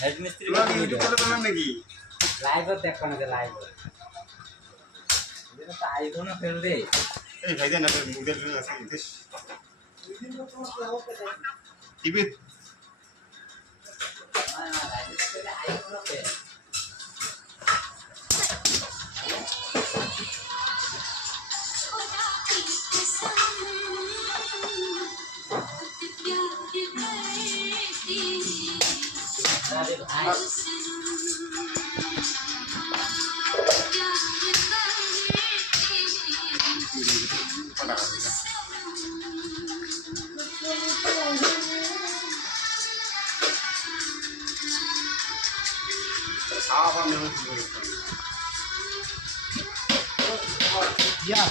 head মিস্ত্রি নাকি live দেখো না লাইভ এটা তো আইফোন ফেল রে এই ভাই জানা মুদের আছে দেশ টিভি আইফোন ফেল अरे भाई या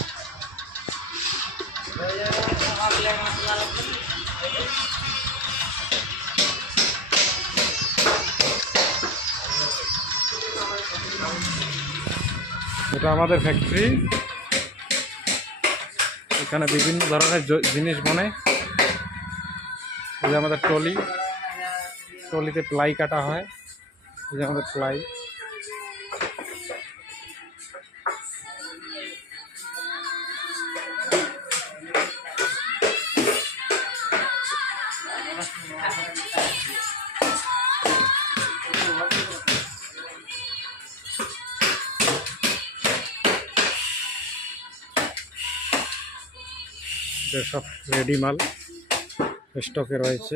এটা আমাদের ফ্যাক্টরি এখানে বিভিন্ন ধরনের জিনিস বনে এই যে আমাদের টলিতে প্লাই কাটা হয় এই যে আমাদের প্লাই সব রেডি মাল স্টকে রয়েছে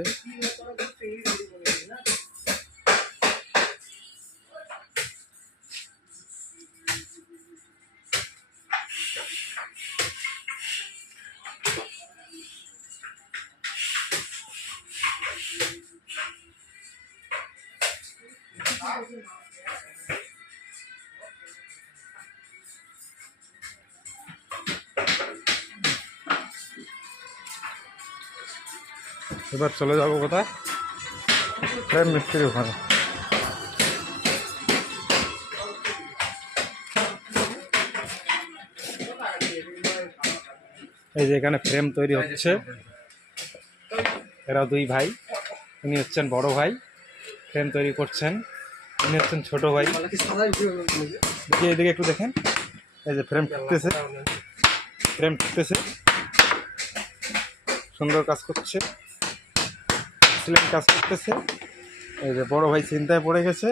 এবার চলে যাবো কোথায় ফ্রেম মিস্ত্রি ওখানে এই যে এখানে ফ্রেম তৈরি হচ্ছে এরা দুই ভাই উনি হচ্ছেন বড় ভাই ফ্রেম তৈরি করছেন উনি হচ্ছেন ছোট ভাই এদিকে একটু দেখেন এই যে ফ্রেম ঠুকতেছে সুন্দর কাজ করছে কাজ করতেছে এই যে বড় ভাই চিন্তায় পড়ে গেছে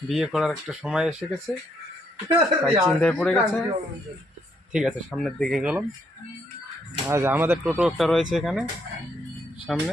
বিয়ে করার একটা সময় এসে গেছে তাই চিন্তায় পড়ে গেছে ঠিক আছে সামনের দিকে গেলাম আজ আমাদের টোটো একটা রয়েছে এখানে সামনে